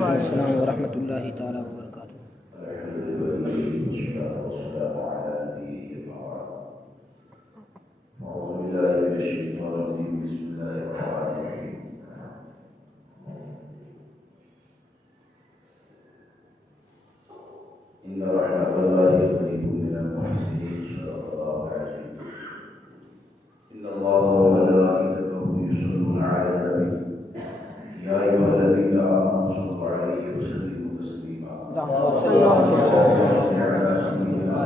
وعلیکم السلام ورحمۃ اللہ تعالیٰ وبرکاتہ۔ إن رحمة الله قريب من المحسنين صدق الله العظيم إن الله وملائكته يصلون على النبي يا أيها الذين آمنوا صلوا عليه وسلموا تسليما اللهم صل على سيدنا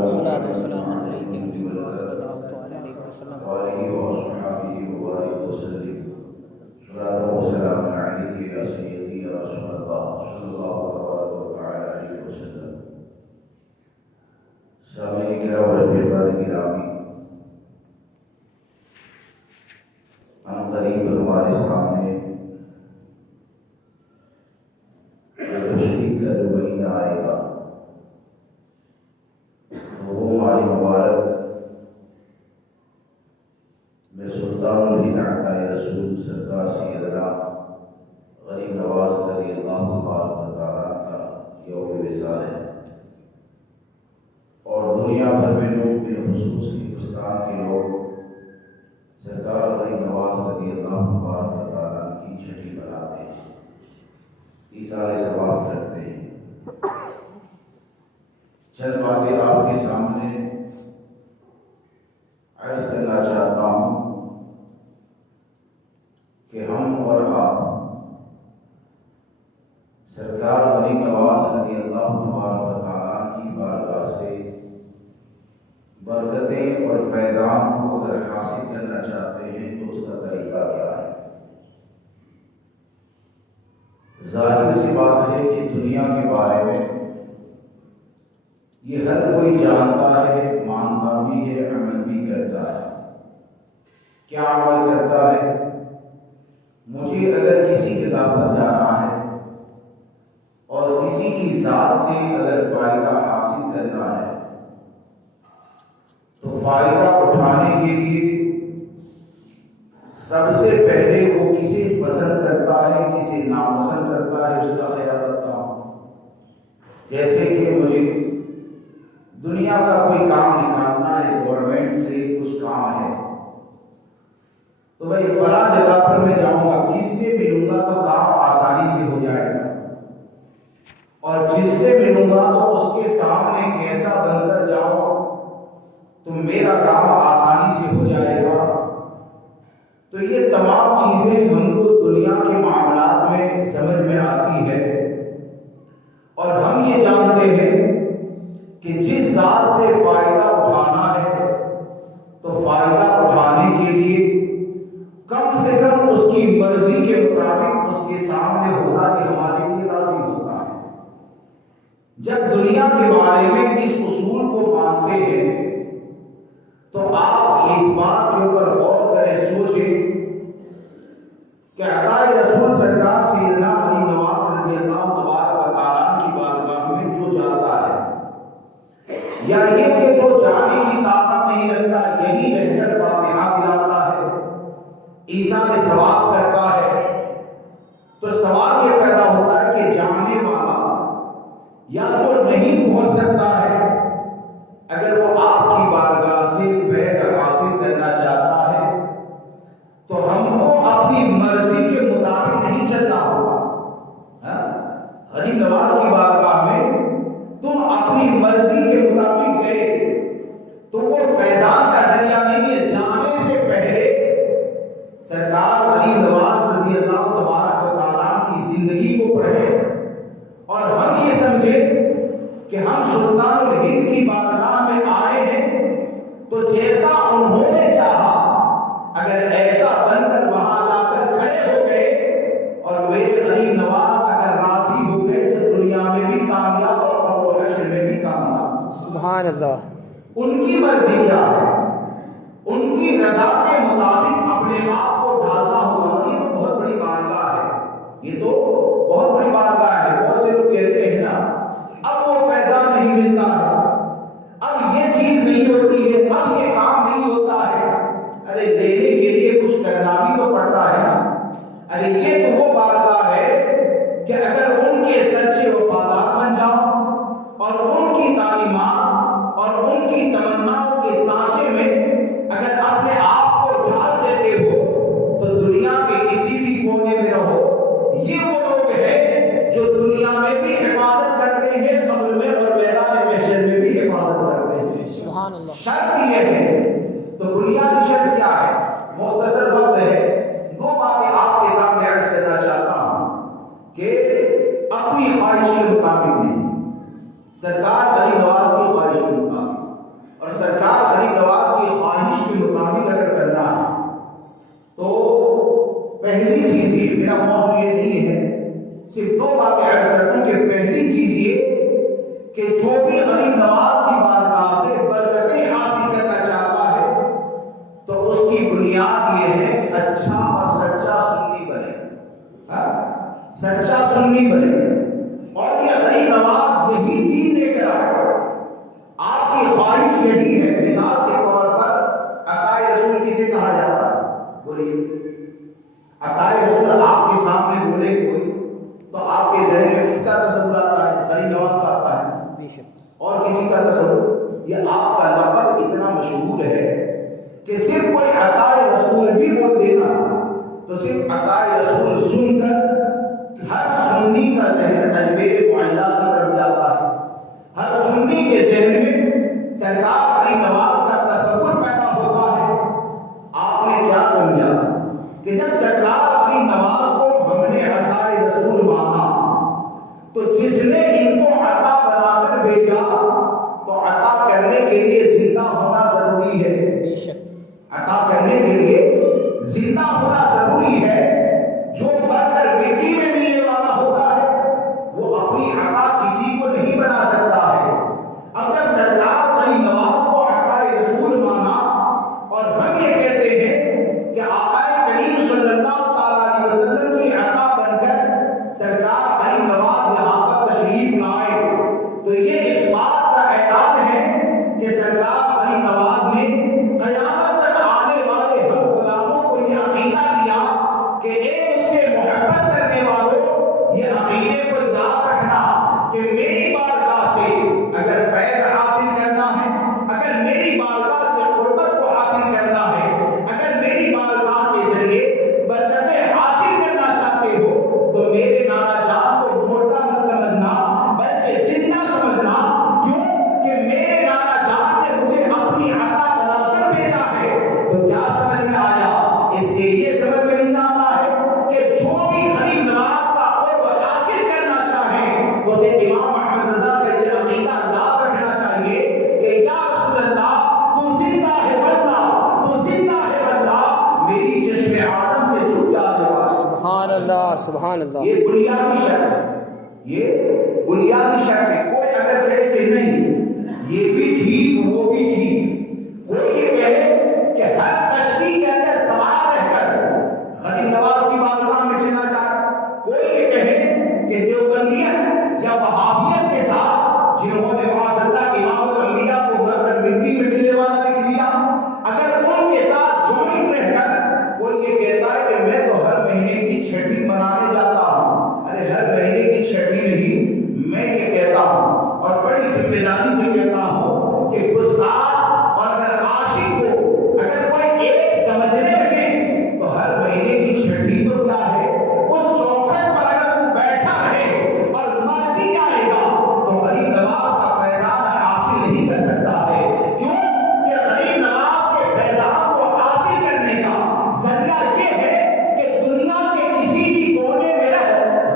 الصلاة والسلام عليك يا رسول الله صلى الله عليه وسلم وآله وصحبه وبارك وسلم صلاة وسلام عليك يا سيدي يا رسول الله صلى الله عليه وسلم سامعین کرام اور رفیقان گرامی، عنقریب ہمارے سامنے تشریق کا جو مہینہ آئے گا وہ ماہ مبارک میں سلطان الہند عطائے رسول سرکار سیدنا غریب نواز رضی اللہ تبارک و تعالیٰ کا یوم وصال ہے، اور دنیا بھر میں لوگ بالخصوص ہندوستان کے لوگ سرکار غریب نواز رضی اللہ تبارک و تعالیٰ کی چھٹی مناتے ہیں، ایثار ثواب کرتے ہیں۔ چند باتیں آپ کے سامنے عرض کرنا چاہتا ہوں کہ ہم اور آپ سرکار غریب نواز رضی اللہ تبارک و تعالیٰ کی بارگاہ سے برکتیں اور فیضان کو اگر حاصل کرنا چاہتے ہیں تو اس کا طریقہ کیا ہے؟ ظاہر سی بات ہے کہ دنیا کے بارے میں یہ ہر کوئی جانتا ہے، مانتا بھی ہے، عمل بھی کرتا ہے۔ کیا عمل کرتا ہے؟ مجھے اگر کسی جگہ پر جانا ہے اور کسی کی ذات سے اگر فائدہ حاصل کرنا ہے تو فائدہ اٹھانے کے لیے سب سے پہلے وہ کسے پسند کرتا ہے، کسے ناپسند کرتا ہے، اس کا خیال رکھتا ہوں۔ جیسے کہ مجھے دنیا کا کوئی کام نکالنا ہے، گورنمنٹ سے کچھ کام ہے، تو بھائی فلاں جگہ پر میں جاؤں گا، کس سے ملوں گا تو کام آسانی سے ہو جائے گا، اور جس سے ملوں گا تو اس کے سامنے کیسا بن کر جاؤں تو میرا کام آسانی سے ہو جائے گا۔ تو یہ تمام چیزیں ہم کو دنیا کے معاملات میں سمجھ میں آتی ہے، اور ہم یہ جانتے ہیں کہ جس ذات سے فائدہ اٹھانا ہے تو فائدہ اٹھانے کے لیے کم سے کم اس کی مرضی کے مطابق اس کے سامنے ہونا یہ ہمارے لیے لازم ہوتا ہے۔ جب دنیا کے بارے میں اس اصول کو مانتے ہیں تو آپ اس بات کے اوپر غور کریں، سوچیں کہ عطائے رسول سرکار سیدنا غریب نواز رضی اللہ تبارک و تعالیٰ کی بارگاہ میں جو جاتا ہے، یا یہ کہ جو جانے کی طاقت نہیں رکھتا، یہی رہ کر فاتحہ دلاتا ہے، ایثار ثواب کرتا ہے، تو سوال یہ پیدا ہوتا ہے کہ جاننے والا یا جو نہیں پہنچ سکتا ہے، اگر وہ آپ کی بارگاہ سے فیض حاصل کرنا چاہتا ہے تو ہم کو اپنی مرضی کے مطابق نہیں چلنا ہوگا۔ غریب نواز کی بارگاہ میں تم اپنی مرضی کے مطابق گئے تو وہ فیضان کا ذریعہ نہیں ہے۔ جانے سے پہلے سرکار غریب نواز رضی اللہ تبارک و تعالیٰ کی زندگی کو پڑھیں اور ہم یہ سمجھیں کہ ہم سلطان الہند کی بارگاہ میں آئے ہیں تو جیسا انہوں نے چاہا اگر ایسا بن کر وہاں جا کر کھڑے ہو گئے اور میرے غریب نواز اگر راضی ہو گئے تو دنیا میں بھی کامیاب اور قبر و حشر میں بھی کامیاب۔ سبحان اللہ۔ ان کی مرضی کیا ہے؟ ان کی رضا کے مطابق اپنے آپ کو ڈالنا ہوگا۔ یہ تو بہت بڑی بارگاہ ہے، یہ تو بہت بڑی بارگاہ ہے۔ بہت سے لوگ کہتے ہیں نا اب وہ فیضان نہیں ملتا ہے، اب یہ چیز نہیں ہوتی ہے، اب یہ کام نہیں ہوتا ہے۔ ارے لینے کے لیے کچھ کرنا بھی تو پڑتا ہے نا۔ ارے یہ تو وہ بارگاہ ہے پہلی چیز یہ، میرا موضوع یہ نہیں ہے، صرف دو باتیں عرض کرتا ہوں کہ پہلی چیز یہ کہ جو بھی غریب نواز کی بارگاہ سے برکتیں حاصل کرنا چاہتا ہے تو اس کی بنیاد یہ ہے کہ اچھا اور سچا سنی بنے، سچا سنی بنے، اور یہ غریب نواز یہی دین لے کر آئے۔ آپ کی خواہش یہی ہے، مثال کے طور پر عطائے رسول کسے کہا جاتا ہے؟ بولیے، عطائے رسول آپ کے سامنے بولے کوئی تو آپ کے ذہن میں کس کا تصور آتا ہے؟ غریب نواز کا آتا ہے اور کسی کا تصور؟ یہ آپ کا لقب اتنا مشہور ہے کہ صرف کوئی عطائے رسول بھی بول دینا تو صرف عطائے رسول سن کر ہر سنی کا ذہن اجمیر معلیٰ کی طرف جاتا ہے، ہر سنی کے ذہن میں سرکار غریب نواز کا تصور پیدا ہوتا ہے۔ آپ نے کیا سمجھا کہ جب سرکار غریب نواز کو ہم نے عطائے رسول مانا تو جس نے ان کو عطا بنا کر بھیجا تو عطا کرنے کے لیے زندہ ہونا ضروری ہے، عطا کرنے کے لیے زندہ ہونا ضروری ہے۔ جو مر کر مٹی میں ملنے والا ہوتا ہے وہ اپنی عطا کسی کو نہیں بنا سکتا ہے۔ اب جب سرکار غریب نواز کو عطائے رسول مانا اور ہم یہ کہتے ہیں کہ آقا کریم صلی اللہ تعالیٰ علیہ وسلم کی عطا بن کر سرکار غریب نواز یہاں پر تشریف لائے تو یہ اس بات کا اعلان ہے کہ سرکار غریب نواز نے قیامت تک آنے والے ہم غلاموں کو یہ عقیدہ دیا کہ اے مجھ سے محبت کرنے والوں، یہ عقیدے کو یاد رکھنا کہ میری بارگاہ سے اگر فیض حاصل کرنا ہے، اگر میری بارگاہ سے قربت کو حاصل کرنا ہے، اگر میری بارگاہ کے ذریعے برکتیں حاصل کرنا چاہتے ہو تو میرے نانا جان کو مردہ مت سمجھنا بلکہ زندہ سمجھنا۔ کیوں کہ میرے نانا جان نے مجھے اپنی عطا بنا کر بھیجا ہے۔ تو کیا سمجھ میں آیا؟ اس سے یہ سمجھ میں نہیں آتا ہے کہ جو بھی غریب نواز کا قرب حاصل کرنا چاہے اسے امام احمد رضا کا یہ عقیدہ یاد رکھنا چاہیے کہ یا رسول اللہ تو زندہ ہے بندہ، تو زندہ ہے بندہ، میری چشم آدم سے چھپ جانے والا۔ سبحان اللہ، سبحان اللہ۔ یہ بنیادی شرط ہے، یہ بنیادی شرط ہے۔ کوئی اگر کہے کہ نہیں یہ بھی ٹھیک وہ بھی ٹھیک، کوئی یہ کہے کہ ہر کشتی کے اندر سوار رہ کر غریب نواز کی بارگاہ میں چلا جائے، کوئی یہ کہے کہ دیوبندیت یا وہابیت کے ساتھ جنہوں نے معاذ اللہ امام الانبیاء کو مر کر مٹی میں ملنے والا لکھ دیا، اگر ان کے ساتھ جوائنٹ رہ کر کوئی یہ کہتا ہے کہ میں تو ہر مہینے کی چھٹی منانے جاتا ہوں، ارے ہر مہینے کی چھٹی نہیں، میں یہ کہتا ہوں اور بڑی ذمہ داری سے کہتا ہوں کہ گستاخ اور اگر عاشق کو اگر کوئی ایک سمجھنے لگے تو ہر مہینے کی چھٹی تو کیا ہے، اس چوکھٹ پر اگر تو بیٹھا رہے اور مر بھی جائے گا تو غریب نواز کا فیضان حاصل نہیں کر سکتا ہے۔ کیوں کہ غریب نواز کے فیضان کو حاصل کرنے کا ذریعہ یہ ہے کہ دنیا کے کسی بھی کونے میں رہ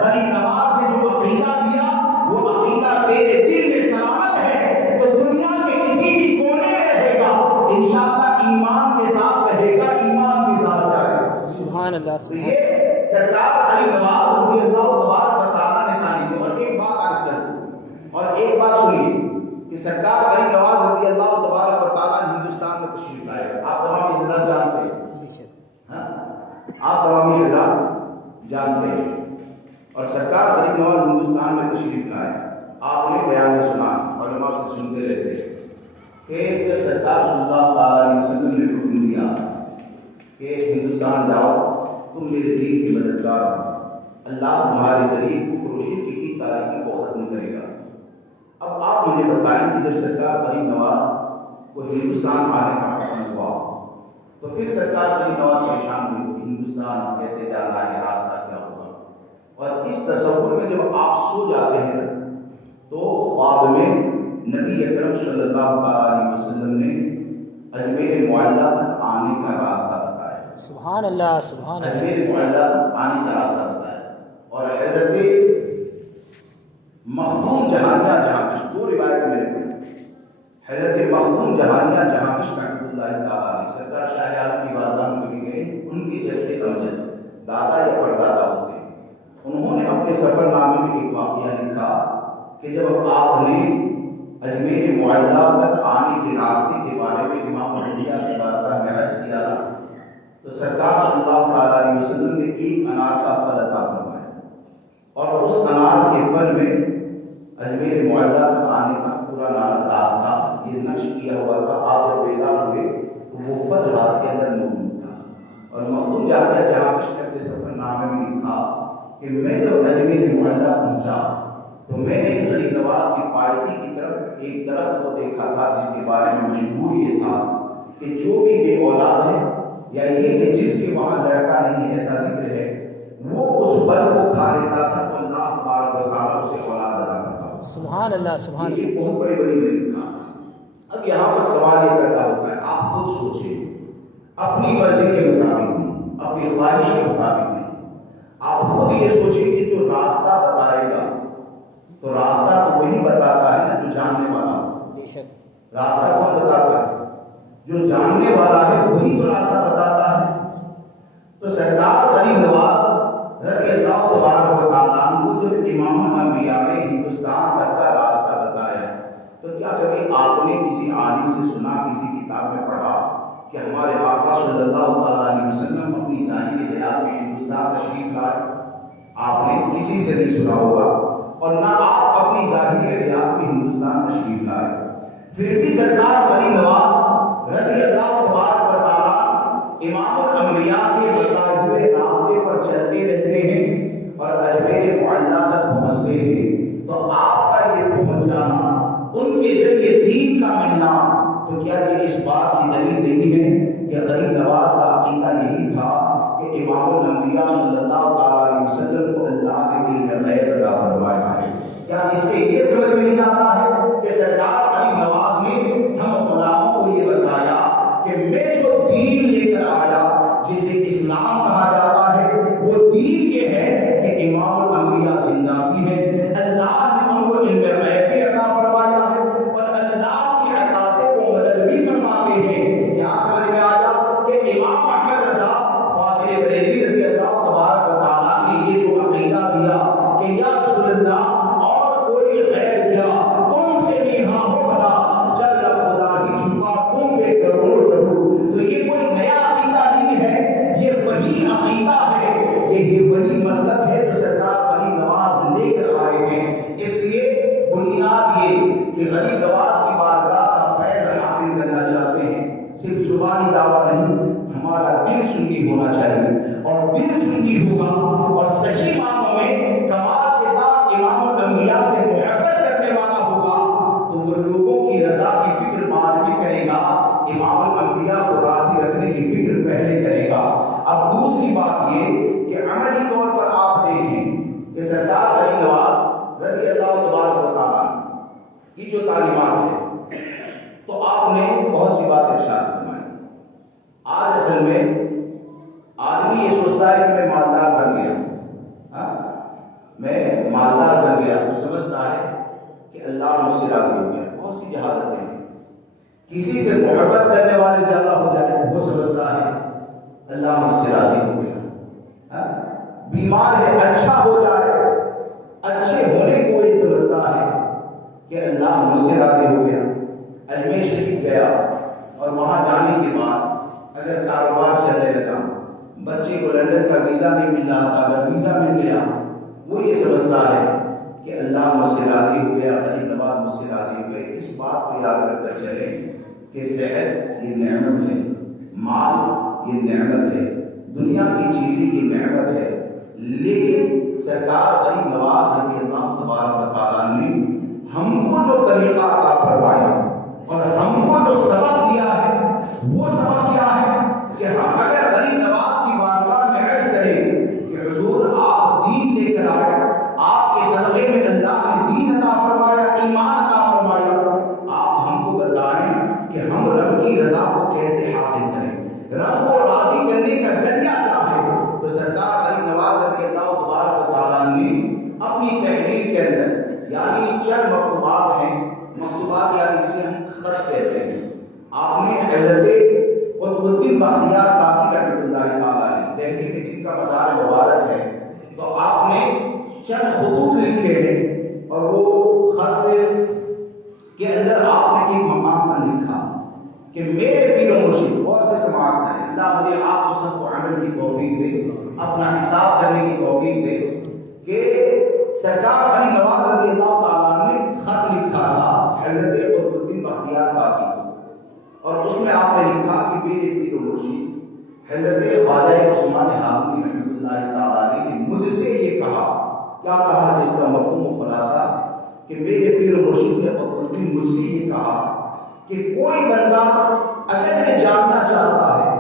غریب نواز نے جو عقیدہ دیا وہ عقیدہ تیرے دل میں سلامت ہے تو دنیا کے کسی بھی کونے میں رہے گا انشاءاللہ ایمان کے ساتھ رہے گا، ایمان کے ساتھ جائے گا۔ سبحان اللہ۔ تو یہ سرکار غریب نواز رضی اللہ تبارک و تعالیٰ نے تعلیم دی۔ اور ایک بات عرض کروں اور ایک بات سنیے کہ سرکار غریب نواز رضی اللہ تبارک و تعالیٰ ہندوستان میں تشریف لائے، آپ تمام حضرات جانتے ہیں، آپ تمام حضرات جانتے ہیں، اور سرکار غریب نواز ہندوستان میں تشریف لائے، آپ نے بیان میں سنا، علماء سے سنتے رہتے کہ جب سرکار صلی اللہ تعالیٰ علیہ وسلم نے حکم دیا کہ ہندوستان جاؤ، تم میرے دین کے مددگار ہو، اللہ تمہارے ذریعے کفر و شرک کی تاریکی کو ختم کرے گا۔ اب آپ مجھے بتائیں کہ جب سرکار غریب نواز کو ہندوستان آنے کا حکم ہوا تو پھر سرکار غریب نواز پریشان ہوئی کہ ہندوستان کیسے جانا ہے، راستہ کیا ہوگا، اور اس تصور میں جب آپ سو جاتے ہیں تو خواب میں نبی اکرم صلی اللہ تعالیٰ علیہ وسلم نے اجمیر معلیٰ تک آنے کا راستہ بتایا۔ سبحان اللہ، سبحان اللہ۔ اجمیر معلیٰ تک آنے کا راستہ بتایا، اور حضرت مخدوم جہانیہ جہاں کش، دو روایتیں میرے کو، حضرت مخدوم جہانیہ جہاں کش رحمۃ اللہ تعالیٰ علیہ، سرکار شاہ عالم کی والدہ میں بھی گئے، ان کی جد کا مسجد دادا یا پردادا ہوتے ہیں، انہوں نے اپنے سفر نامے میں ایک واقعہ لکھا کہ جب آپ نے اجمیر معلیٰ تک آنے کے راستے کے بارے میں امام انبیاء سے بارگاہ میں عرض کیا تو سرکار صلی اللہ تعالیٰ علیہ وسلم نے ایک انار کا پھل عطا فرمایا، اور اس انار کے پھل میں اجمیر معلیٰ تک آنے کا پورا راستہ یہ نقش کیا ہوا تھا۔ آپ جب بیدار ہوئے تو وہ پھل ہاتھ کے اندر موجود تھا، اور مخدوم جہاں کش نے اپنے سفر نامے میں لکھا کہ میں جب اجمیر معلیٰ پہنچا تو میں نے غریب نواز کی پائیدی کی طرف ایک درخت کو دیکھا تھا جس کے بارے میں مشہور یہ تھا کہ جو بھی بے اولاد ہے یا یہ کہ جس کے وہاں لڑکا نہیں ایسا ذکر ہے، وہ اس پھل کو کھا لیتا تھا تو اللہ تبارک و تعالیٰ اسے اولاد عطا کرتا۔ سبحان اللہ، سبحان اللہ۔ یہ بہت بڑی نے لکھا۔ اب یہاں پر سوال یہ پیدا ہوتا ہے، آپ خود سوچیں، اپنی مرضی کے مطابق نہیں، اپنی خواہش کے مطابق نہیں، آپ خود یہ سوچیں کہ جو راستہ بتائے گا تو راستہ تو وہی بتاتا ہے نا جو جاننے والا ہو۔ بے شک راستہ کون بتاتا ہے؟ جو جاننے والا ہے وہی تو راستہ بتاتا ہے۔ تو سرکار غریب نواز رضی اللہ تبارک و تعالیٰ عنہ کو جب امام الانبیاء نے ہندوستان تک کا راستہ بتایا تو کیا کبھی آپ نے کسی عالم سے سنا، کسی کتاب میں پڑھا کہ ہمارے آقا صلی اللہ تعالیٰ علیہ وسلم اپنی ظاہری حیات میں ہندوستان تشریف لائے؟ آپ نے کسی سے نہیں سنا ہوگا، اور نہ آپ اپنی ظاہری حیات میں ہندوستان تشریف لائے، پھر بھی سرکار غریب نواز رضی اللہ تبارک و تعالیٰ امام الانبیاء کے بتائے ہوئے راستے پر چلتے رہتے ہیں اور اجمیر معلیٰ تک پہنچتے ہیں۔ تو آپ کا یہ پہنچ جانا، ان کے ذریعے دین کا ملنا، تو کیا یہ اس بات کی دلیل نہیں ہے کہ غریب نواز کا عقیدہ یہی تھا کہ امام الانبیاء صلی اللہ تعالیٰ علیہ وسلم کو اللہ نے علم غیب عطا فرمایا ہے؟ کیا اس سے یہ سمجھ میں نہیں آتا ہے کہ سرکار غریب نواز نے ہم غلاموں کو یہ بتایا کہ میں جو دین لے کر آیا جسے اسلام کہا جاتا ہے، وہ دین یہ ہے کہ امام الانبیاء زندہ بھی ہے، اللہ نے ان کو علم غیب بھی عطا فرمایا ہے، اور اللہ کی عطا سے وہ مدد بھی فرماتے ہیں۔ کیا سمجھ میں آیا کہ امام احمد رضا فاضل بریلوی رضی اللہ تبارک و تعالیٰ نے یہ جو عقیدہ دیا کہ یا رسول اللہ اور کوئی غیب کیا تم سے بھی ہاں ہو بنا، جب نہ خدا ہی چھپا تم پہ کروڑ رہو، تو یہ کوئی نیا عقیدہ نہیں ہے، یہ وہی عقیدہ ہے، یہ وہی مسلک ہے جو سرکار غریب نواز لے کر آئے ہیں۔ اس لیے بنیاد یہ کہ غریب نواز کی بارگاہ کا فیض حاصل کرنا چاہتے ہیں، صرف زبانی دعویٰ نہیں، ہمارا دل سنی ہونا چاہیے، اور دل سنی ہوگا اور صحیح معنوں میں کمال کے ساتھ امام الانبیاء سے محبت کرنے والا ہوگا تو وہ لوگوں کی رضا کی فکر بعد میں کرے گا، امام الانبیاء کو راضی رکھنے کی فکر پہلے کرے گا۔ اب دوسری بات یہ کہ عملی طور پر آپ دیکھیں کہ سرکار غریب نواز رضی اللہ تبارک و تعالیٰ کی جو تعلیمات ہے تو آپ نے بہت سی بات ارشاد فرمائی۔ آج اصل میں آدمی یہ سوچتا ہے کہ میں مالدار بن گیا، میں مالدار بن گیا، وہ سمجھتا ہے کہ اللہ مجھ سے راضی ہو گیا۔ بہت سی جہالتیں ہیں، کسی سے محبت کرنے والے زیادہ ہو جائے وہ سمجھتا ہے اللہ مجھ سے راضی ہو گیا، بیمار ہے اچھا ہو جائے، اچھے ہونے کو یہ سمجھتا ہے کہ اللہ مجھ سے راضی ہو گیا۔ اجمیر شریف گیا اور وہاں جانے کے بعد اگر کاروبار چلنے لگا، بچے کو لندن کا ویزا نہیں مل رہا تھا، اگر ویزا مل گیا وہ یہ سمجھتا ہے کہ اللہ مجھ سے راضی ہو گیا، غریب نواز مجھ سے راضی ہو گئے۔ اس بات کو یاد رکھ کر چلے کہ صحت یہ نعمت ہے، مال یہ نعمت ہے، دنیا کی چیزیں یہ نعمت ہے، لیکن سرکار غریب نواز رضی اللہ تبارک و تعالیٰ نے ہم کو جو طریقہ عطا فرمایا اور ہم کو جو سبق دیا ہے وہ سبق کیا ہے کہ ہم اگر غریب نواز کی بارگاہ میں عرض کریں کہ حضور آپ دین لے کر آئے، آپ کے صدقے میں اللہ نے دین عطا فرمایا، ایمان عطا فرمایا، آپ ہم کو بتائیں کہ ہم رب کی رضا کو کیسے حاصل کریں، رب کو راضی کرنے کا ذریعہ کیا ہے، تو سرکار غریب نواز رضی اللہ تبارک و تعالیٰ نے اپنی تحریر کے اندر یعنی چند مکتوبات ہیں، مکتوبات یعنی جسے ہم خط کہتے ہیں، آپ نے حضرت قطب الدین بختیار کاکی رحمۃ اللہ تعالیٰ نے تحریر میں جن کا مزار ہے اپنا حساب کرنے کی توفیق دے کہ سرکار غریب نواز رضی اللہ تعالیٰ نے خط لکھا تھا حضرت قطب الدین بختیار کاکی کو، اور اس میں آپ نے لکھا کہ میرے پیر و مرشد حضرت خواجہ عثمان ہارونی رحمۃ اللہ تعالیٰ نے مجھ سے یہ کہا، کیا کہا جس کا مفہوم و خلاصہ کہ میرے پیر و مرشد نے قطب الدین مجھ سے یہ کہا کہ کوئی بندہ اگر یہ جاننا چاہتا ہے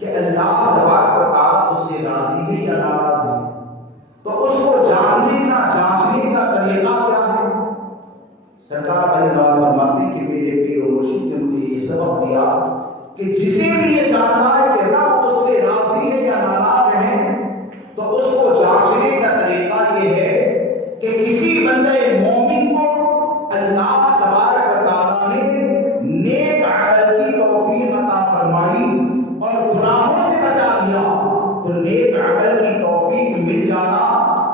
کہ اللہ تبارک و تعالیٰ اس سے راضی ہے یا ناراض ہے تو اس کو جاننے کا جانچنے کا طریقہ کیا ہے؟ سرکار علی نواز فرماتے ہیں کہ میرے پیر و مرشد نے مجھے یہ سبق دیا کہ جسے بھی یہ جاننا ہے کہ رب اس سے راضی ہے یا ناراض ہے تو اس کو جانچنے کا طریقہ یہ ہے کہ کسی بندے مومن کو اللہ تبارک و تعالیٰ نے نیک عمل کی توفیق عطا فرمائی اور گناہوں سے بچا لیا تو نیک عمل کی توفیق مل جانا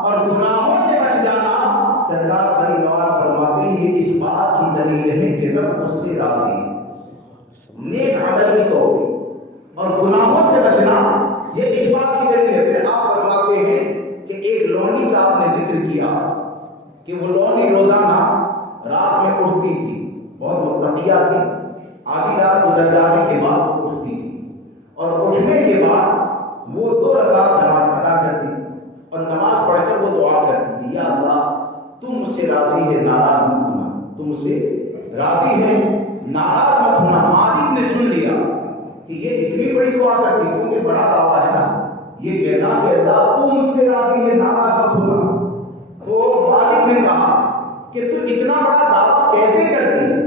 اور گناہوں سے بچ جانا، سرکار غریب نواز فرماتے ہیں یہ اس بات کی دلیل ہے کہ رب اس سے راضی ہے۔ نیک عمل کی توفیق اور گناہوں سے بچنا یہ اس بات کی دلیل ہے۔ پھر آپ فرماتے ہیں کہ ایک لونڈی کا آپ نے ذکر کیا کہ وہ لونڈی روزانہ رات میں اٹھتی تھی، بہت متقیہ تھی، آدھی رات گزر جانے کے بعد اٹھتی تھی اور اٹھنے کے بعد وہ 2 رکعت نماز ادا کرتی اور نماز پڑھ کر وہ دعا کرتی تھی، یا اللہ تم مجھ سے راضی ہے ناراض مت ہونا، تم مجھ سے راضی ہے ناراض مت ہونا۔ مالک نے سن لیا کہ یہ اتنی بڑی دعا کرتی کیونکہ بڑا دعویٰ ہے نا، یہ کہنا کہ اللہ تم مجھ سے راضی ہے ناراض مت ہونا، تو مالک نے کہا کہ تو اتنا بڑا دعویٰ کیسے کرتی ہے،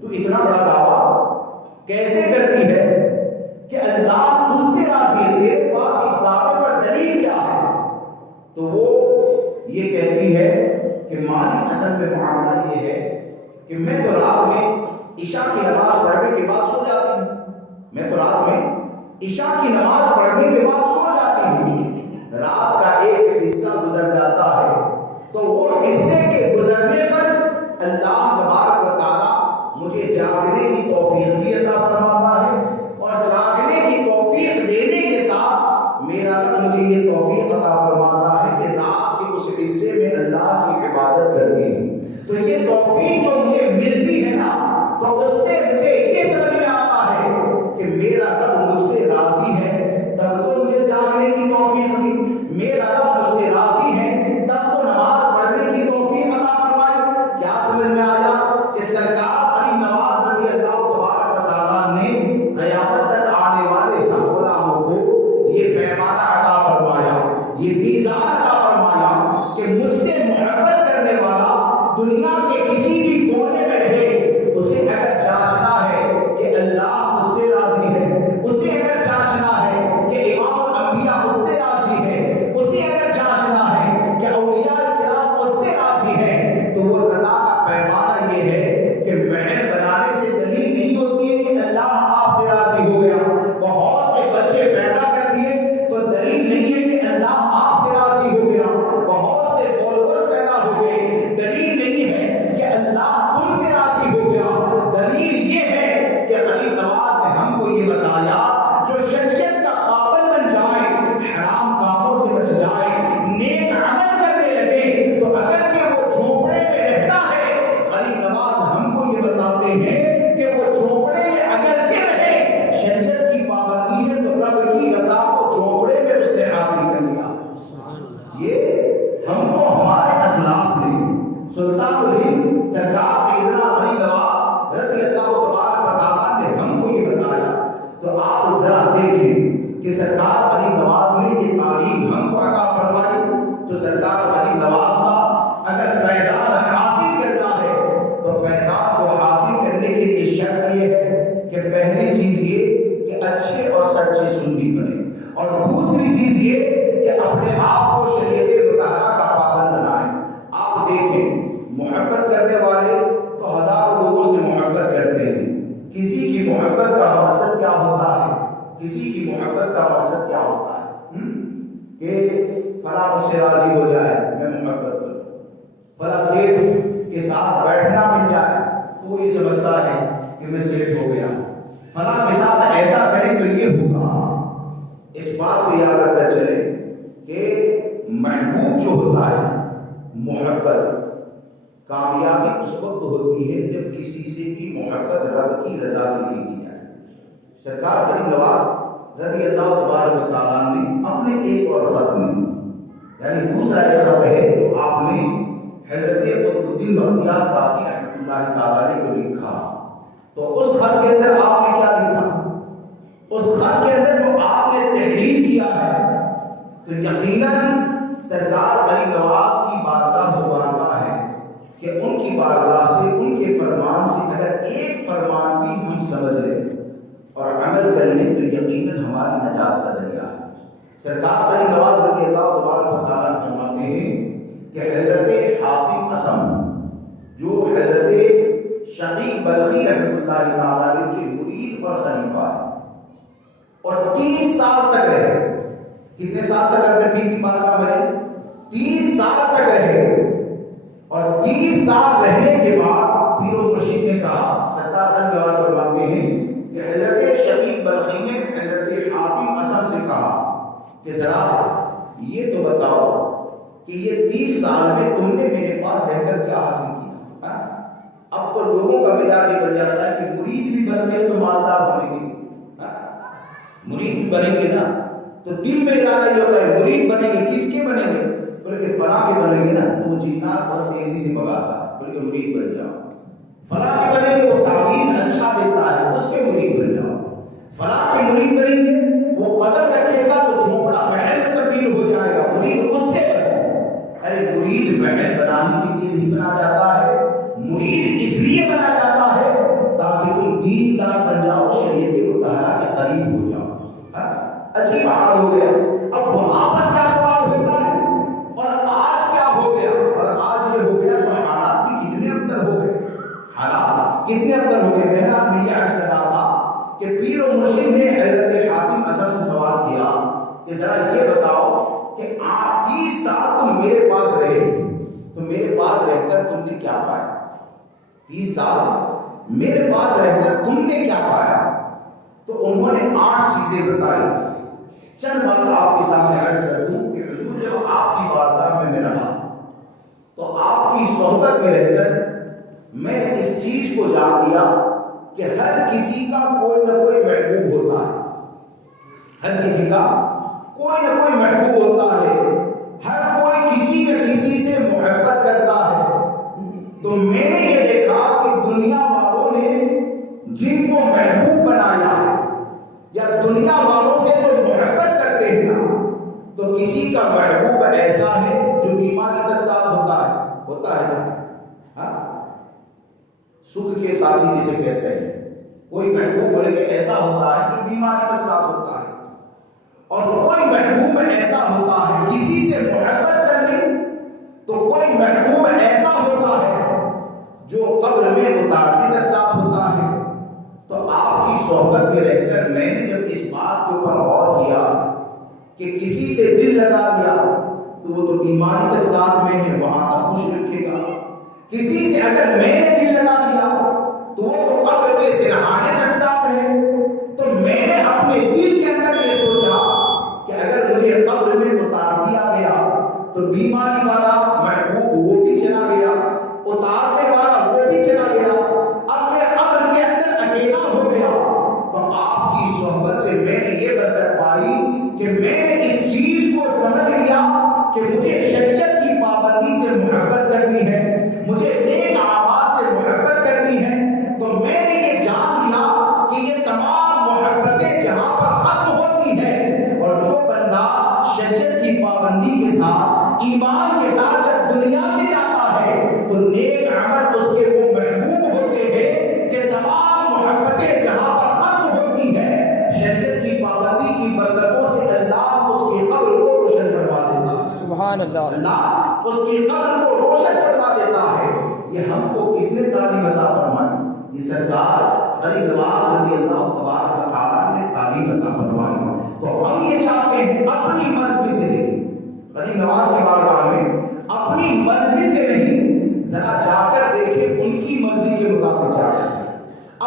تو اتنا بڑا دعویٰ کیسے کرتی ہے کہ اللہ تجھ سے راضی ہے، تیرے پاس اس دعوے پر دلیل کیا ہے؟ تو وہ یہ کہتی ہے کہ مالک اصل میں معاملہ یہ ہے کہ میں تو رات میں عشاء کی نماز پڑھنے کے بعد سو جاتی ہوں، میں تو رات میں عشاء کی نماز پڑھنے کے بعد سو جاتی ہوں، رات کا ایک حصہ گزر جاتا ہے تو وہ حصے کے گزرنے پر اللہ تبارک و تعالیٰ مجھے جاگنے کی توفیق بھی عطا فرماتا ہے اور جاگنے کی توفیق دینے کے ساتھ میرا رب مجھے یہ توفیق عطا فرماتا ہے کہ رات کے اس حصے میں اللہ کی عبادت کرنی ہے۔ تو یہ توفیق جو مجھے ملتی ہے نا تو اس سے مجھے یہ سمجھ میں آتا ہے کہ میرا رب مجھ سے راضی ہے، تب تو مجھے جاگنے کی توفیق دی، میرا رب مجھ سے راضی ہے تب تو نماز پڑھنے کی توفیق عطا فرمائی۔ کیا سمجھ میں آیا کہ سرکار غریب نواز رضی اللہ تبارک و تعالیٰ نے قیامت تک آنے والے ہم غلاموں کو یہ پیمانہ عطا فرمایا، یہ میزان عطا فرمایا کہ مجھ سے محبت کرنے والا دنیا کے کسی بھی کونے میں رہے، اسے اگر جانچنا ہے کہ اللہ اس سے راضی ہے، اسے اگر جانچنا ہے کہ امام الانبیاء اس سے راضی ہے، اسے اگر جانچنا ہے کہ اولیاء کرام اس سے راضی ہے، تو وہ رضا کا پیمانہ یہ ہے کہ محل بنانے سے دلیل نہیں ہوتی ہے کہ اللہ آپ سے راضی ہو گیا، بہت سے بچے پیدا کر دیے تو دلیل نہیں ہے کہ اللہ آپ سے راضی ہو گیا، بہت سے فالوور پیدا ہو گئے، دلیل نہیں ہے کہ اللہ تم سے راضی ہو گیا، دلیل یہ ہے کہ غریب نواز نے ہم کو یہ بتایا جو شریعت کا پابند بن جائے، حرام کاموں سے بچ جائے، نیک عمل کرنے لگے تو اگرچہ وہ جھونپڑے میں رہتا ہے، غریب نواز ہم کو یہ بتاتے ہیں کہ وہ جھونپڑے میں اگرچہ رہے، شریعت کی پابندی ہے تو رب کی رضا کو جھونپڑے میں اس نے حاصل کر لیا۔ یہ ہم کو ہمارے اسلاف نے سلطان الہند سرکار سیدنا غریب نواز رضی اللہ تبارک و تعالیٰ نے ہم کو یہ بتایا، تو آپ ذرا دیکھیں کہ سرکار غریب نواز نے یہ تعلیم ہم کو عطا فرمائی، تو سرکار غریب نواز کا اگر فیضان حاصل کرنا ہے تو فیضان کو حاصل کرنے کے لیے شرط یہ ہے کہ پہلی چیز یہ کہ اچھے اور سچے سنی بنے، اور دوسری چیز یہ کہ اپنے آپ کو شریعت مطہرہ کا پابند بنائیں۔ آپ دیکھیں محبت کرنے والے تو ہزاروں لوگوں سے محبت کرتے ہیں، کسی کی محبت کا مقصد کیا ہوتا ہے، کسی کی محبت کا مقصد کیا ہوتا ہے کہ فلاں مجھ سے راضی ہو جائے میں محبت کروں، فلاں سیٹ کے ساتھ بیٹھنا مل جائے تو وہ یہ سمجھتا ہے کہ میں سیٹ ہو گیا، فلاں کے ساتھ ایسا کریں تو یہ ہوگا۔ اس بات کو یاد رکھ کر چلے محبت کامیابی اس وقت ہوتی ہے جب کسی سے بھی محبت رب کی رضا کے لیے کی جائے۔ سرکار غریب نواز رضی اللہ تبارک و تعالیٰ نے اپنے ایک اور خط میں، یعنی دوسرا ایک خط ہے جو آپ نے حضرت قطب الدین بختیار باقی رحمۃ اللہ تعالیٰ کو لکھا، تو اس خط کے اندر آپ نے کیا لکھا؟ اس خط کے اندر جو آپ نے تحریر کیا ہے تو یقیناً سرکار غریب نواز کی بارگاہ و بارگاہ ہے کہ ان کی بارگاہ سے، ان کے فرمان سے اگر ایک فرمان بھی ہم سمجھ لیں اور عمل کر لیں تو یقیناً ہماری نجات کا ذریعہ ہے۔ سرکار غریب نواز رضی اللہ تبارک و تعالیٰ فرماتے ہیں کہ حضرت حاتم اسم جو حضرت شقیق بلخی رحمۃ اللہ تعالیٰ کے مرید اور خلیفہ ہے اور 30 سال تک رہے، کتنے سال تک اپنے پیر کی بارگاہ میں رہے؟ 30 سال تک رہے، اور 30 سال رہنے کے بعد پیر و مرشد نے کہا، سرکار غریب نواز فرماتے ہیں کہ حضرت شقیق بلخی نے حضرت حاتم اسم سے کہا کہ ذرا یہ تو بتاؤ کہ یہ 30 سال میں تم نے میرے پاس رہ کر کیا حاصل کیا؟ اب تو لوگوں کا مزاج یہ بن جاتا ہے کہ مرید بھی بن گئے تو مالدار بنیں گے، مرید بھی بنیں گے نا تو دل میں ارادہ یہ ہوتا ہے مرید بنیں گے، کس کے بنیں گے؟ بولے کہ فلاں کے بنیں گے نا تو وہ جنات بہت تیزی سے بھگاتا ہے، بولے کہ مرید بن جاؤ۔ فلاں کے بنیں گے وہ تعویذ اچھا دیتا ہے، اس کے مرید بن جاؤ۔ فلاں کے مرید بنیں گے وہ قدم رکھے گا تو جھونپڑا محل میں تبدیل ہو جائے گا، مرید اس سے بنو۔ ارے مرید محل بنانے کے لیے نہیں بنا جاتا ہے، مرید اس لیے بنا جاتا ہے تاکہ تم دیندار بن جاؤ، شریعت مطہرہ کے قریب ہو جاؤ۔ عجیب حال ہو گیا۔ اب وہاں پر کیا سوال ہوتا ہے اور آج کیا ہو گیا؟ اور آج یہ ہو گیا تو حالات بھی کتنے ابتر ہو گئے، حالات کتنے ابتر ہو گئے۔ بہرحال میں یہ عرض کر رہا تھا کہ پیر و مرشد نے حضرت حاتم اسم سے سوال کیا کہ ذرا یہ بتاؤ کہ 30 سال تم میرے پاس رہے تو میرے پاس رہ کر تم نے کیا پایا؟ 30 سال میرے پاس رہ کر تم نے کیا پایا؟ تو انہوں نے 8 چیزیں بتائی۔ چند بات آپ کے سامنے عرض کر دوں کہ حضور جب آپ کی بارگاہ میں رہا تو آپ کی صحبت میں رہ کر میں نے اس چیز کو جان لیا کہ ہر کسی کا کوئی نہ کوئی محبوب ہوتا ہے، ہر کسی کا کوئی نہ کوئی محبوب ہوتا ہے، ہر کوئی کسی نہ کسی سے محبت کرتا ہے۔ تو میں نے یہ دیکھا کہ دنیا والوں نے جن کو محبوب بنایا ہے یا دنیا والوں سے جو محبت کرتے ہیں نا تو کسی کا محبوب ایسا ہے جو بیماری تک ساتھ ہوتا ہے نا، سکھ کے ساتھی جسے کہتے ہیں، کوئی محبوب بولے کہ ایسا ہوتا ہے جو بیماری تک ساتھ ہوتا ہے، اور کوئی محبوب ایسا ہوتا ہے کسی سے محبت کرنے، تو کوئی محبوب ایسا ہوتا ہے جو قبر میں اتارنے تک ساتھ ہوتا ہے۔ تو آپ کی صحبت میں رہ کر میں نے جب اس بات کے اوپر غور کیا کہ کسی سے دل لگا لیا تو وہ تو بیماری تک ساتھ میں ہے، وہاں تک خوش رکھے گا، کسی سے اگر میں نے دل لگا لیا تو وہ تو قبر کے سرہانے تک ساتھ ہے۔ تو میں نے اپنے دل کے اندر یہ سوچا کہ اگر مجھے قبر میں اتار دیا گیا تو بیماری والا محبوب وہ بھی چلا گیا، اتارنے والا وہ بھی چلا گیا، اب میں قبر کے اندر اکیلا ہو گیا۔ تو آپ کی صحبت سے میں نے یہ برکت پائی کہ میں نے اس چیز کو سمجھ لیا کہ مجھے شریعت کی پابندی سے محبت کرنی ہے، مجھے نیک اعمال سے محبت کرنی ہے۔ تو میں نے یہ جان لیا کہ یہ تمام محبتیں جہاں پر ختم ہوتی ہیں، اور جو بندہ شریعت کی پابندی کے ساتھ ایمان کے ساتھ جب دنیا سے جاتا ہے تو نیک عمل اس کے وہ محبوب ہوتے ہیں کہ تمام محبتیں جہاں پر ختم ہوتی ہیں، شریعت کی پابندی کی برکتوں سے اللہ اس کی قبر کو روشن فرما دیتا ہے۔ سبحان اللہ، اللہ اس کی قبر کو روشن فرما دیتا ہے۔ یہ ہم کو کس نے تعلیم عطا فرمائی؟ یہ سرکار غریب نواز رضی اللہ تبارک و تعالیٰ نے تعلیم عطا فرمائی۔ تو ہم یہ چاہتے ہیں اپنی مرضی سے نہیں، غریب نواز کی بارگاہ میں اپنی مرضی سے نہیں، ذرا جا کر دیکھیں ان کی مرضی کے مطابق جا کر،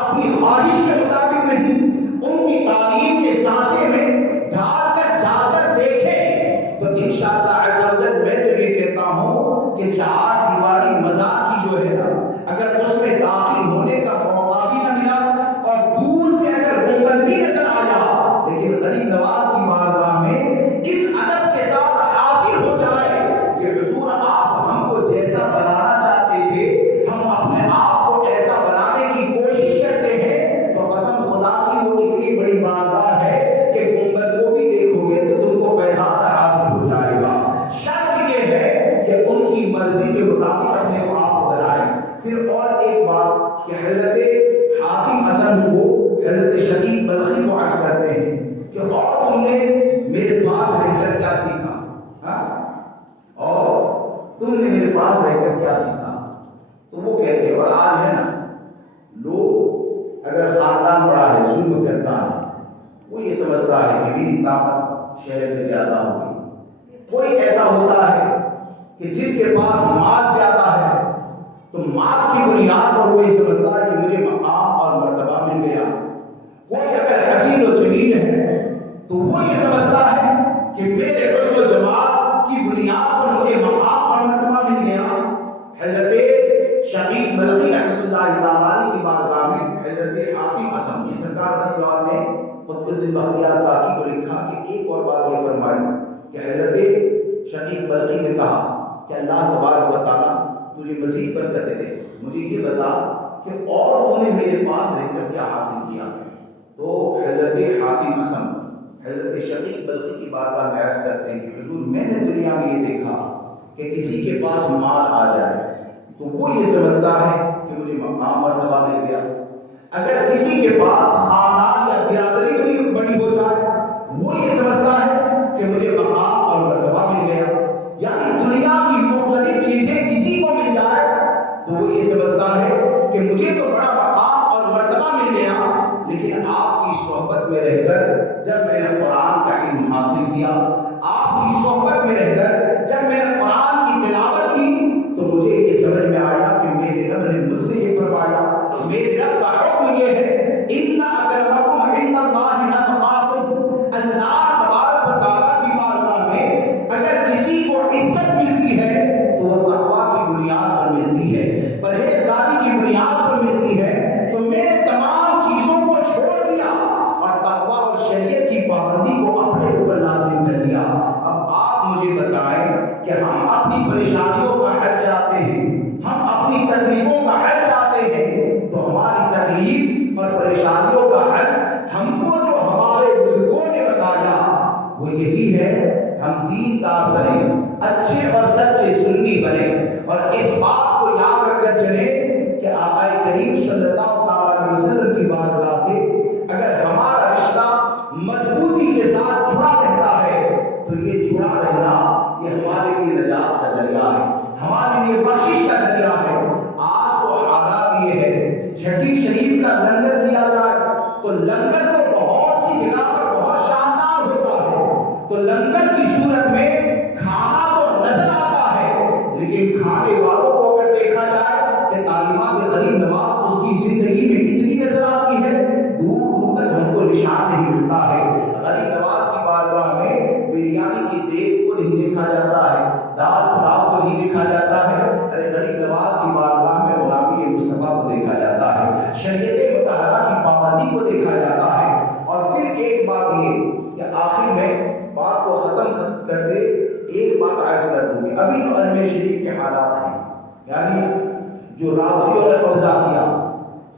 اپنی خواہش کے مطابق نہیں، ان کی تعلیم کے سانچے میں ڈھال کر جا کر دیکھیں تو انشاءاللہ عز و جل میں تو یہ کہتا ہوں کہ چار دیواری مزار کی جو ہے نا، اگر اس میں داخل ہونے کا موقع بھی نہ ملا اور دور سے اگر گنبد بھی نظر آیا، لیکن غریب نواز کی بارگاہ میں اس ادب کے ساتھ حاضر ہو جائے کہ حضور آپ ہم کو جیسا بنانا چاہتے تھے، ہم اپنے آپ کو ایسا بنانے کی کوشش کرتے ہیں، تو قسم خدا کی وہ اتنی بڑی بارگاہ ہے کہ گنبد کو بھی دیکھو گے تو تم کو فیضان حاصل ہو جائے گا۔ شرط یہ ہے کہ ان کی مرضی کے مطابق اپنے کو آپ بنائیں۔ پھر اور ایک بات کہ حضرت حاتم اسم کو حضرت شقیق بلخی کو عرض کرتے ہیں کہ اور تم نے میرے پاس رہ کر کیا سیکھا، اور تم نے میرے پاس رہ کر کیا سیکھا؟ تو وہ کہتے ہیں، اور آج ہے نا لوگ اگر خاندان بڑا ہے ظلم کرتا ہے، وہ یہ سمجھتا ہے کہ میری طاقت شہر میں زیادہ ہوگی۔ کوئی ایسا ہوتا ہے کہ جس کے پاس مال زیادہ ہے تو مال کی بنیاد پر وہ یہ سمجھتا ہے کہ مجھے مقام اور مرتبہ مل گیا۔ کوئی اگر حسین و جمیل ہے تو وہ یہ سمجھتا ہے کہ میرے حسن و جمال کی بنیاد پر مجھے مقام اور مرتبہ مل گیا۔ حضرت شقیق بلخی رحمۃ اللہ تعالی کی بارگاہ میں حضرت حاتم اسم، یہ سرکار غریب نے قطب الدین بختیار کاکی کو لکھا کہ ایک اور بات یہ فرمائی کہ حضرت شقیق بلخی نے کہا کہ اللہ تبارک و تعالیٰ تجھے مزید برکتیں دے، مجھے یہ بتا کہ اور انہوں نے میرے پاس رہ کر کیا حاصل کیا؟ تو حضرت حاتم اسم حضرت شقیق بلخی کی بارگاہ میں عرض کرتے ہیں کہ حضور میں نے دنیا میں یہ دیکھا کہ کسی کے پاس مال آ جائے تو وہ یہ سمجھتا ہے کہ مجھے مقام مرتبہ مل گیا۔ اگر کسی کے پاس خاندان یا برادری بڑی ہو جائے وہ یہ سمجھتا ہے کہ مجھے مقام اور مرتبہ مل گیا۔ یعنی دنیا کی مختلف چیزیں کسی کو مل جائے تو وہ یہ سمجھتا ہے کہ مجھے تو بڑا مقام اور مرتبہ مل گیا، لیکن آپ کی صحبت میں رہ کر جب میں نے قرآن کا علم حاصل کیا، آپ کی صحبت میں رہ کر جب میں نے قرآن کی تلاوت کی تو مجھے یہ سمجھ میں آیا کہ میرے رب نے مجھ سے یہ فرمایا، میرے رب کا حکم یہ ہے ان اکرمکم عند اللہ اتقاکم۔ اللہ تبارک و تعالیٰ کی بارگاہ میں اگر کسی کو عزت ملتی ہے تو وہ تقویٰ کی بنیاد پر ملتی ہے، پرہیزگاری کی بنیاد پر ملتی ہے۔ تو میں نے تمام چیزوں کو چھوڑ دیا اور تقویٰ اور شریعت کی پابندی کو اپنے اوپر لازم کر لیا۔ اب آپ مجھے بتائیں کہ ہم اپنی پریشانیوں کا حل چاہتے ہیں، ہم اپنی تکلیفوں کا حل چاہتے ہیں، تو ہماری تکلیف اور پریشانیوں کا حل ہم کو جو ہمارے بزرگوں نے بتایا وہ یہی ہے، ہم دیندار بنیں، اچھے اور سچے سنی بنیں، اور اس بات کو یاد رکھ کر چلیں کہ آقا کریم صلی اللہ علیہ وسلم کی بارگاہ سے اگر ہمارا رشتہ مضبوطی کے ساتھ جڑا رہتا ہے تو یہ جڑا رہنا یہ ہمارے لیے نجات کا ذریعہ ہے، ہمارے لیے بخشش کا ذریعہ ہے۔ آج تو حالات یہ ہے چھٹی شریف کا لنگر کیا جائے تو لنگر تو بہت سی جگہ پر بہت شاندار ہوتا ہے، تو لنگر کی صورت میں کھانا تو نظر آتا ہے، لیکن کھانے والوں کو اگر دیکھا جائے کہ تعلیمات غریب نواز اس کی زندگی میں کتنی نظر آتی ہے، دور دور تک ہم کو نشان نہیں ملتا ہے۔ غریب نواز کی بارگاہ میں بریانی کی دیگ کو نہیں دیکھا جاتا ہے، دال پلاؤ کو نہیں دیکھا جاتا ہے، ارے غریب نواز کی بارگاہ میں غلامی مصطفیٰ کو دیکھا جاتا ہے، شریعت مطہرہ کی پابندی کو دیکھا جاتا ہے۔ اور پھر ایک بات یہ کہ آخر میں بات کو ختم کرتے ایک بات عرض کر دوں کہ ابھی جو اجمیر شریف کے حالات ہیں، یعنی جو رابضیوں نے قبضہ کیا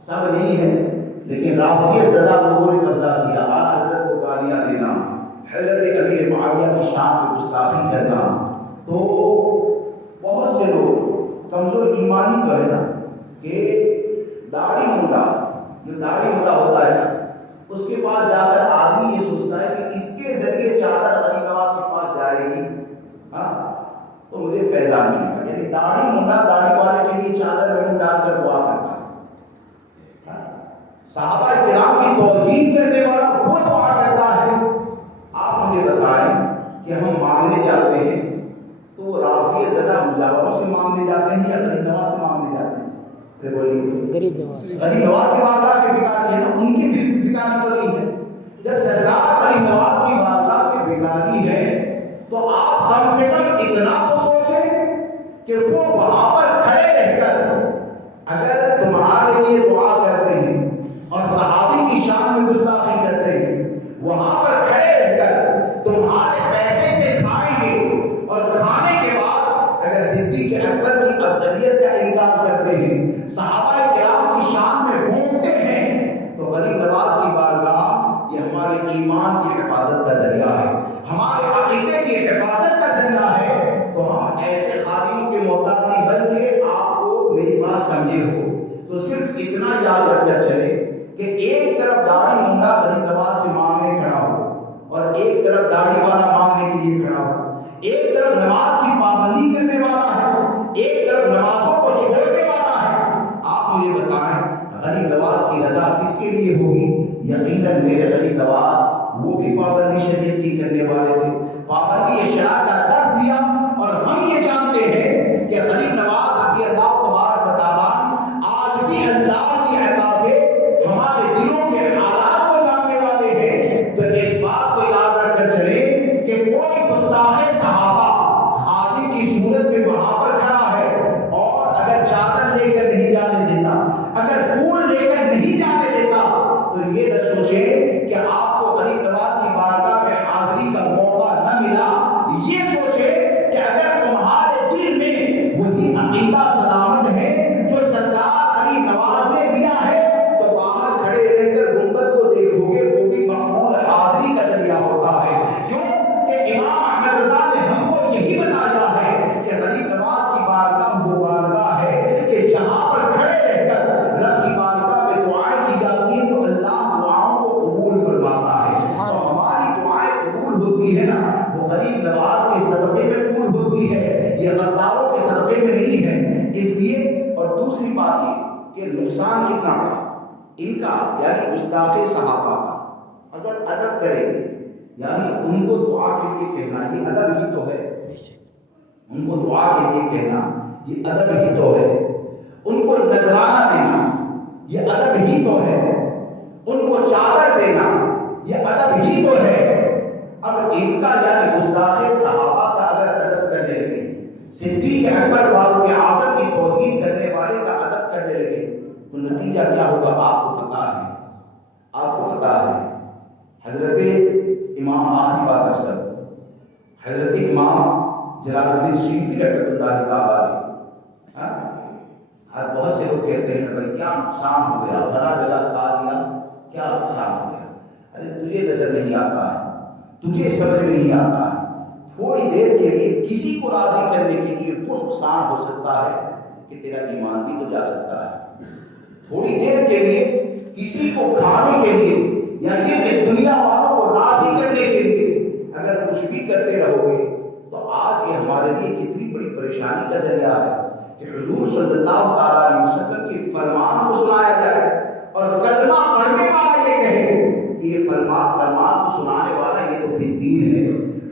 سب نہیں ہے، لیکن رابضی زدہ لوگوں نے قبضہ کیا، اعلیٰ حضرت کو گالیاں دینا، حضرت امیر معاویہ کی شان پہ گستاخی کرنا، تو بہت سے لوگ کمزور ایمانی تو ہے نا کہ داڑھی منڈا، جو داڑھی منڈا ہوتا ہے نا اس کے پاس جا کر آدمی یہ سوچتا ہے کہ اس کے ذریعے چادر غریب نواز کے پاس جائے گی تو مجھے فیضان ملے گا، یعنی داڑھی منڈا داڑھی والے کے لیے چادر میں منہ ڈال کر دعا کرتا ہے، صحابہ کرام کی توہین کرنے والا وہ دعا کرتا ہے۔ آپ مجھے بتائیں کہ ہم مانگنے جاتے ہیں تو وہ رابضی زدہ مجاوروں سے مانگنے جاتے ہیں یا غریب نواز سے مانگنے جاتے ہیں؟ پھر بولیے غریب نواز، غریب نواز کی بارگاہ کے بھکاری ہے نا، ان کی بھکاری تو نہیں ہے۔ جب سرکار غریب نواز کی بارگاہ کے بھکاری ہے تو آپ کم سے کم اتنا تو سوچیں کہ وہ وہاں پر کھڑے رہ کر اگر تمہارے لیے دعا کرتے ہیں اور صحابی کی شان میں گستاخی کرتے ہیں، وہاں پر کھڑے رہ کر تمہارے پیسے سے کھائیں گے اور کھانے کے بعد اگر صدیق اکبر کی افضلیت کا انکار کرتے ہیں، صحابہ کرام کی شان میں بھونکتے ہیں، تو غریب نواز کی بارگاہ یہ ہمارے ایمان کی حفاظت کا ذریعہ ہے، ہمارے عقیدے کی حفاظت کا ذریعہ ہے۔ تو ہم ایسے خادموں کے محتاج نہیں، بلکہ آپ کو میری بات سمجھے ہو تو صرف اتنا یاد رکھ کر چلے کہ ایک طرف داڑھی مونڈا غریب نواز سے مانگنے کھڑا ہو اور ایک طرف داڑھی والا مانگنے کے لیے کھڑا ہو، ایک طرف نماز کی پابندی کرنے والا ہے، ایک طرف نمازوں کو چھوڑنے والا ہے۔ آپ مجھے بتائیں غریب نواز کی رضا کس کے لیے ہوگی؟ یقیناً میرے غریب نواز وہ بھی پابندی شریعت کی کرنے والے تھے، پابندی شرع کا درس دیا، اور ہم یہ جانتے ہیں کہ غریب نواز رضی اللہ تبارک و تعالیٰ آج بھی اللہ کی عطا سے ہمارے دلوں کے حالات کو جاننے والے ہیں۔ تو اس بات کو یاد رکھ کر چلے کہ کوئی گستاخ صحابہ خادم کی صورت میں وہاں پر کھڑا ہے اور اگر چادر لے کر نہیں جانے دیتا، اگر پھول لے کر نہیں جانے دیتا، تو یہ نہ سوچے کہ آپ کو غریب نواز کی بارگاہ میں حاضری کا موقع نہ ملا، یہ سوچے کہ اگر تمہارے دل میں وہی عقیدہ سلامت ہے جو سرکار غریب نواز نے دیا ہے، تو باہر کھڑے رہ کر گنبد کو دیکھو گے، وہ بھی مقبول حاضری کا ذریعہ ہوتا ہے۔ کیوں کہ امام احمد رضا نے ہم کو یہی بتایا ہے کہ غریب نواز کی بارگاہ وہ بارگاہ ہے کہ جہاں پر کھڑے رہ کر رب کی بارگاہ میں دعائیں کی جاتی ہیں تو اللہ دعاؤں کو قبول فرماتا ہے۔ تو ہماری دعائیں قبول ہوتی ہے نا، وہ غریب نواز کے صدقے میں قبول ہوتی ہے، یہ غداروں کے صدقے میں نہیں ہے۔ اس لیے، اور دوسری بات یہ کہ نقصان کتنا بڑا ان کا، یعنی گستاخ صحابہ کا اگر ادب کریں گے، یعنی ان کو دعا کے لیے کہنا یہ ادب ہی تو ہے، ان کو دعا کے لیے کہنا یہ ادب ہی تو ہے، ان کو نذرانہ دینا یہ ادب ہی تو ہے، ان کو چادر دینا یہ ادب ہی تو ہے۔ اب ان کا یعنی گستاخ صحابہ کا اگر ادب کرنے لگے، صدیق اکبر فاروق اعظم کی توہین کرنے والے کا ادب کرنے لگے، تو نتیجہ کیا ہوگا آپ کو پتا ہے، آپ کو پتا ہے۔ حضرت امام آخری بات عرض کر، حضرت امام جلال الدین سیوطی رحمۃ اللہ تعالی علیہ، بہت سے لوگ کہتے ہیں بھائی کیا نقصان ہو گیا، فلاں جگہ کھا لیا کیا نقصان ہو گیا؟ ارے تجھے نظر نہیں آتا ہے، تجھے سمجھ میں نہیں آتا ہے، تھوڑی دیر کے لیے کسی کو راضی کرنے کے لیے وہ نقصان ہو سکتا ہے کہ تیرا ایمان بھی تو جا سکتا ہے۔ تھوڑی دیر کے لیے کسی کو کھانے کے لیے یا یہ کہ دنیا والوں کو راضی کرنے کے لیے اگر کچھ بھی کرتے رہو گے تو آج یہ ہمارے لیے کتنی بڑی پریشانی کا ذریعہ ہے کہ حضور صلی اللہ تعالیٰ علیہ وسلم کے فرمان کو سنایا جائے اور کلمہ پڑھنے والا یہ کہے کہ یہ فرمان کو سنانے والا یہ تو فی الدین ہے۔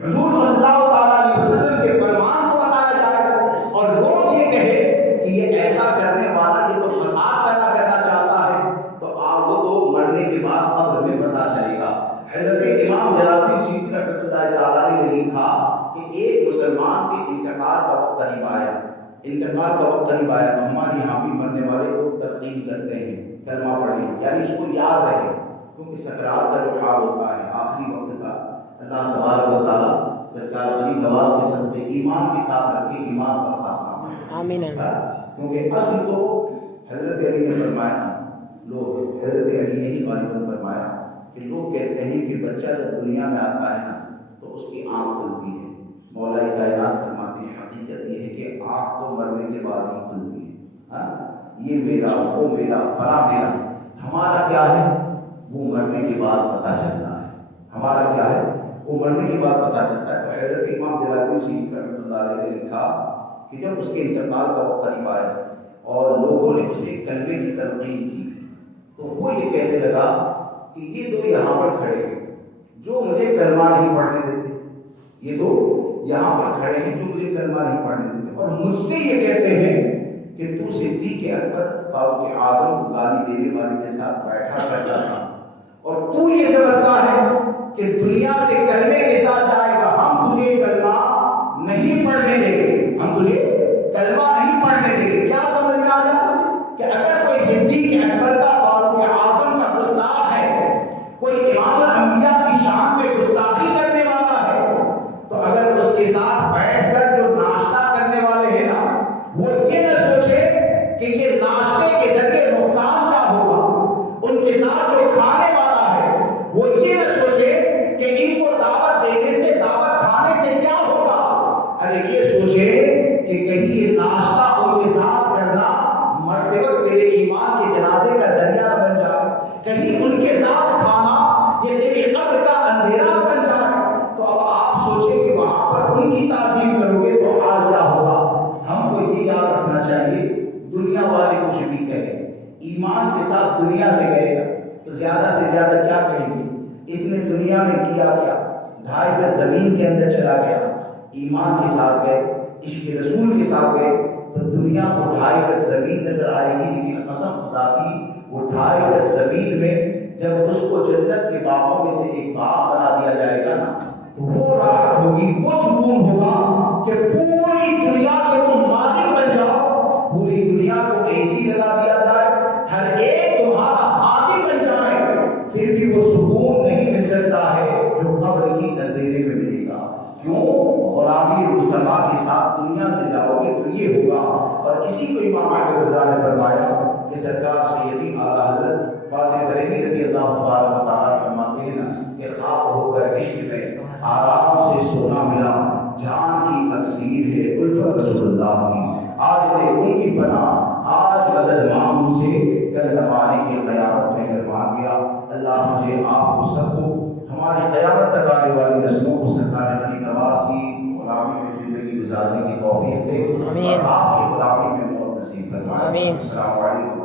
حضور صلی اللہ تعالیٰ علیہ وسلم کے فرمان کو بتایا جائے اور لوگ یہ کہے کہ یہ ایسا کرنے والا یہ تو فساد پیدا کرنا چاہتا ہے، تو آپ وہ تو مرنے کے بعد قبر میں پتہ چلے گا۔ حضرت امام جلال الدین سیوطی رحمۃ اللہ تعالیٰ نے لکھا کہ ایک مسلمان کے انتقال کا وقت قریب آیا، انتقال کا وقت قریب آیا تو ہمارے یہاں بھی مرنے والے کو تلقین کرتے ہیں کلمہ پڑھیں، یعنی اس کو یاد رہے، کیونکہ سکرات کا جو حال ہوتا ہے آخری وقت کا، اللہ تبارک و تعالیٰ سرکار غریب نواز کے صدقے ایمان کے ساتھ رکھے، ایمان پر خاتمہ آمین، کیونکہ اصل تو حضرت علی نے فرمایا، لوگ حضرت علی نے ہی غالباً فرمایا کہ لوگ کہتے ہیں کہ بچہ جب دنیا میں آتا ہے نا تو اس کی آنکھ کھلتی ہے، مولا کائنات فرماتے ہیں حقیقت یہ ہے کہ آنکھ تو مرنے کے بعد ہی کھلتی ہے۔ یہ میرا، وہ میرا، فلاں میرا، ہمارا کیا ہے وہ مرنے کے بعد پتہ چلتا ہے، ہمارا کیا ہے وہ مرنے کے بعد پتہ چلتا ہے۔ تو حضرت امام جلال الدین سیوطی رحمۃ اللہ علیہ نے لکھا کہ جب اس کے انتقال کا وقت قریب آیا اور لوگوں نے اسے کلمے کی تلقین کی تو وہ یہ کہنے لگا کہ یہ دو یہاں پر کھڑے ہیں جو مجھے کلمہ نہیں پڑھنے دیتے، یہ دو یہاں پر کھڑے ہیں جو مجھے کلمہ نہیں پڑھنے دیتے، اور مجھ سے یہ کہتے ہیں کہ تو صدیق اکبر فاروق اعظم کو گالی دینے والے کے ساتھ بیٹھا رہتا تھا اور تو یہ سمجھتا ہے کہ دنیا سے کلمے کے ساتھ جائے گا، ہم تجھے کلمہ نہیں پڑھنے دیں گے، ہم تجھے کلمہ سوچے کہ کہیں یہ ناشتہ ان کے ساتھ کرنا مرتے وقت تیرے ایمان کے جنازے کا ذریعہ نہ بن جائے، کہیں ان کے ساتھ کھانا یہ تیری قبر کا اندھیرا نہ بن جائے۔ تو اب آپ سوچیں کہ وہاں پر ان کی تعظیم کرو گے تو حال کیا ہوگا۔ ہم کو یہ یاد رکھنا چاہیے، دنیا والے کچھ بھی کہیں، ایمان کے ساتھ دنیا سے گئے گا تو زیادہ سے زیادہ کیا کہیں گے، اس نے دنیا میں کیا کیا، 2.5 گز زمین کے اندر چلا گیا، ایمان کے ساتھ گئے، عشق رسول کے ساتھ گئے تو دنیا کو 2.5 گز زمین نظر آئے گی، لیکن قسم خدا کی وہ 2.5 گز زمین میں جب اس کو جنت کے باغوں میں سے ایک باغ بنا دیا جائے گا نا تو وہ راحت ہوگی، وہ سکون ہوگا کہ پوری دنیا کے تم مالک بن جاؤ، پوری دنیا کو اے سی لگا دیا جائے، ہر ایک تمہارا خادم بن جائے، پھر بھی وہ سکون نہیں مل سکتا ہے جو قبر کی اندھیرے میں ملے گا۔ کیوں؟ غلامی مصطفیٰ کے ساتھ دنیا سے جاؤ گے تو یہ ہوگا۔ اور اسی کو امام احمد رضا نے فرمایا کہ سرکار سیدی اعلیٰ حضرت فاضل بریلوی رضی اللہ تعالیٰ فرماتے ہیں نا کہ خواب ہو کر عشق میں آرام سے سونا ملا، جان کی اکسیر ہے الفت رسول اللہ کی، آج میں ان کی پناہ، آج مدد مانگ سے کل زمانے کی قیامت میں گرمان گیا۔ اللہ مجھے آپ کو سب کو ہماری قیامت تک آنے والی نسلوں کو سرکار علی نواز کی غلامی میں زندگی گزارنے کی توفیق دے اور آپ کی غلامی میں موت نصیب فرمائے۔ السلام علیکم۔